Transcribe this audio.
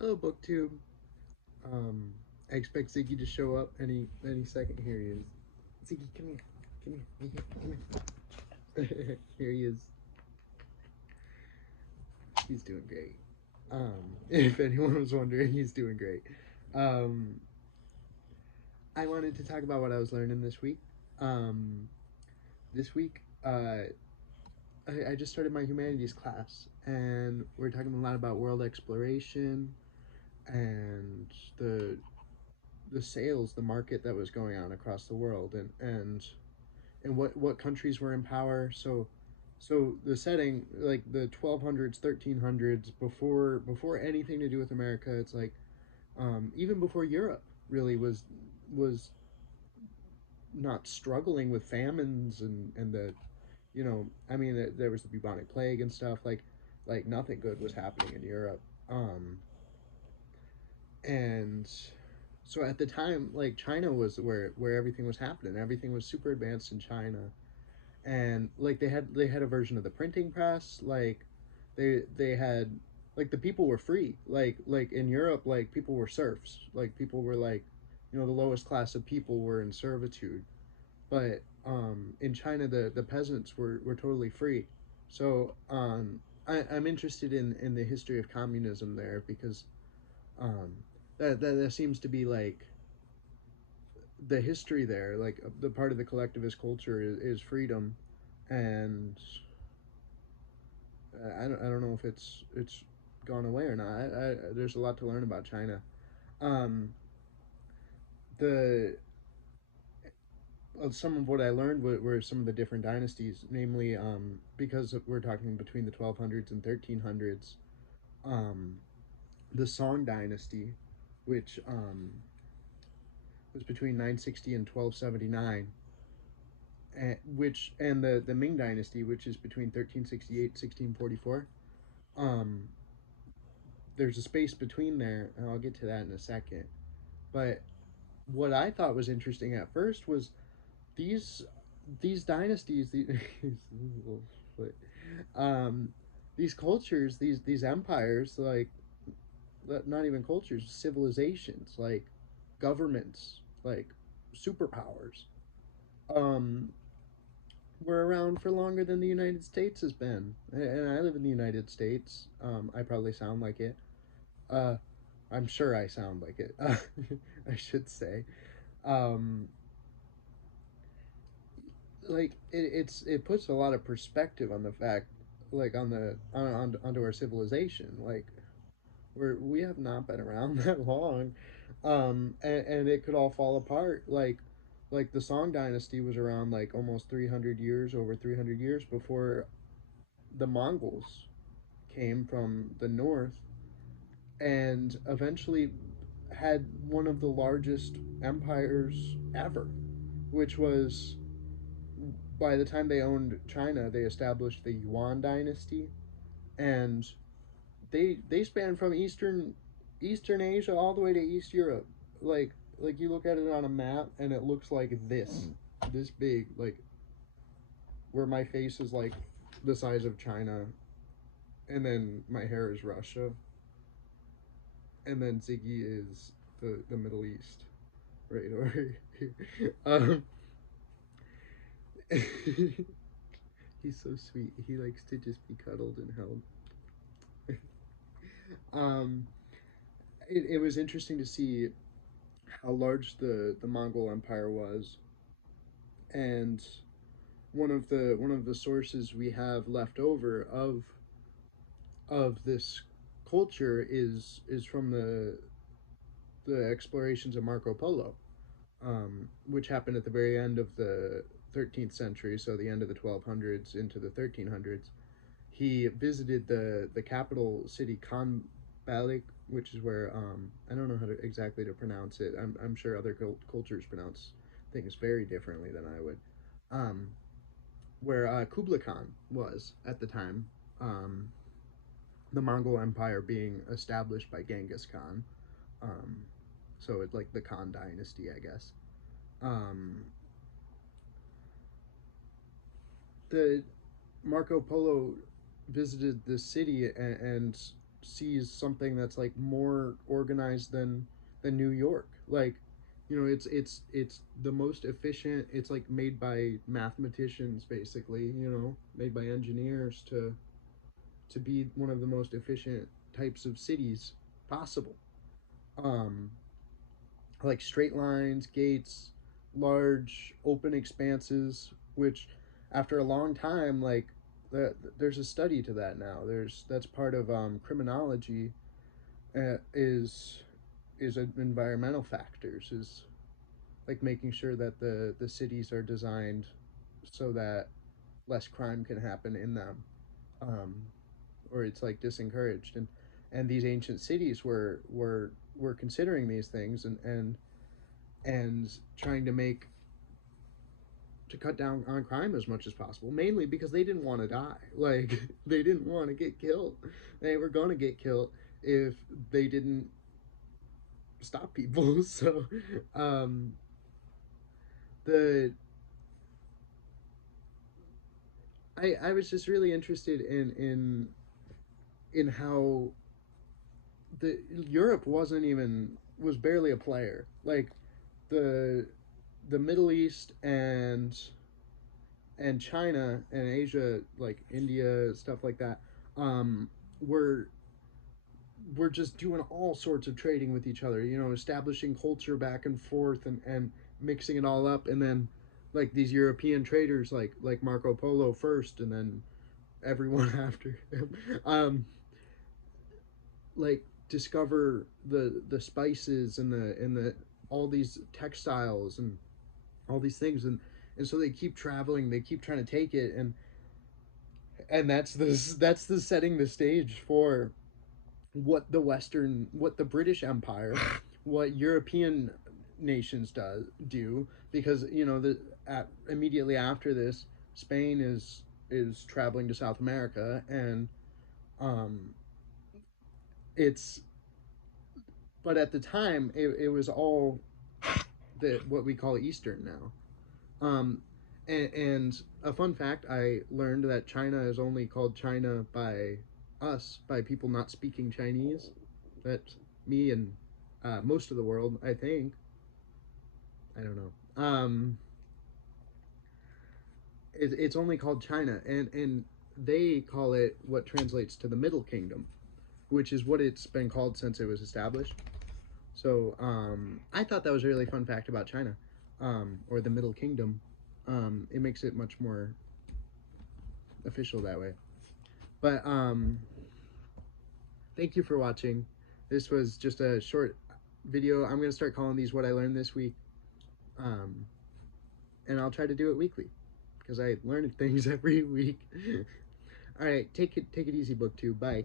Hello, BookTube. I expect Ziggy to show up any second. Here he is. Ziggy, come here. Come here. Come here. Here he is. He's doing great. If anyone was wondering, he's doing great. Um, I wanted to talk about what I was learning this week. Um, this week, I just started my humanities class, and we're talking a lot about world exploration and the the sales, the market that was going on across the world, and what countries were in power. So the setting, like the 1200s, 1300s, before anything to do with America. It's like even before Europe really was not struggling with famines and the I mean there was the bubonic plague and stuff, like nothing good was happening in Europe. And so at the time, like China was where everything was happening. Everything was super advanced in China, and like they had a version of the printing press. Like they had, like, the people were free. Like in Europe, like people were serfs. Like people were like, the lowest class of people were in servitude. But in China, the peasants were totally free. So I'm interested in the history of communism there, because um, that seems to be like the history there. Like the part of the collectivist culture is freedom, and I don't know if it's gone away or not. There's a lot to learn about China. Um, the Some of what I learned were some of the different dynasties, namely, because we're talking between the 1200s and 1300s. Um, the Song dynasty, which was between 960 and 1279, and the Ming dynasty, which is between 1368 1644. Um, there's a space between there, and I'll get to that in a second. But what I thought was interesting at first was these these dynasties, um, these cultures, these empires, like not even cultures, civilizations, like governments, like superpowers, um, were around for longer than the United States has been. And I live in the United States. I probably sound like it. Uh, I'm sure I sound like it. I should say. Um, like it puts a lot of perspective on the fact, like onto our civilization. Like we have not been around that long, and it could all fall apart. Like the Song dynasty was around like almost 300 years, over 300 years before the Mongols came from the north, and eventually had one of the largest empires ever, which was, by the time they owned China, they established the Yuan dynasty, and they span from Eastern Asia all the way to East Europe. Like you look at it on a map, and it looks like this big, like where my face is like the size of China, and then my hair is Russia, and then Ziggy is the Middle East, right over here. He's so sweet. He likes to just be cuddled and held. um, it was interesting to see how large the Mongol Empire was, and one of the sources we have left over of this culture is from the explorations of Marco Polo, which happened at the very end of the 13th century, so the end of the 1200s into the 1300s. He visited the capital city Khanbalik, which is where, I don't know how to exactly to pronounce it. I'm sure other cultures pronounce things very differently than I would. Um, where Kublai Khan was at the time, um, the Mongol Empire being established by Genghis Khan. Um, so it's like the Khan dynasty, I guess. Um, the Marco Polo visited this city, and sees something that's like more organized than New York. Like, it's the most efficient. It's like made by mathematicians, basically. Made by engineers to be one of the most efficient types of cities possible. Um, like straight lines, gates, large open expanses, which after a long time, like there's a study to that now. That's part of criminology, is environmental factors, is like making sure that the cities are designed so that less crime can happen in them, um, or it's like disencouraged. And these ancient cities were considering these things, and trying to cut down on crime as much as possible, mainly because they didn't want to die. Like, they didn't want to get killed. They were going to get killed if they didn't stop people. So, um, the I was just really interested in how the Europe was barely a player. Like, the the Middle East and China and Asia, like India, stuff like that, um, were were just doing all sorts of trading with each other. Establishing culture back and forth, and mixing it all up, and then like these European traders, like Marco Polo first, and then everyone after him, like discover the spices and the all these textiles and all these things, and so they keep traveling, they keep trying to take it, and that's the setting the stage for what the British Empire, what European nations do, because immediately after this, Spain is traveling to South America, and um it's but at the time it was all the what we call Eastern now. Um, and a fun fact, I learned that China is only called China by us, by people not speaking Chinese. That's me and most of the world, I think. I don't know. It's only called China, and they call it what translates to the Middle Kingdom, which is what it's been called since it was established. So I thought that was a really fun fact about China, or the Middle Kingdom. It makes it much more official that way. But thank you for watching. This was just a short video. I'm gonna start calling these what I learned this week, um, and I'll try to do it weekly because I learn things every week. All right, take it easy, BookTube. Bye.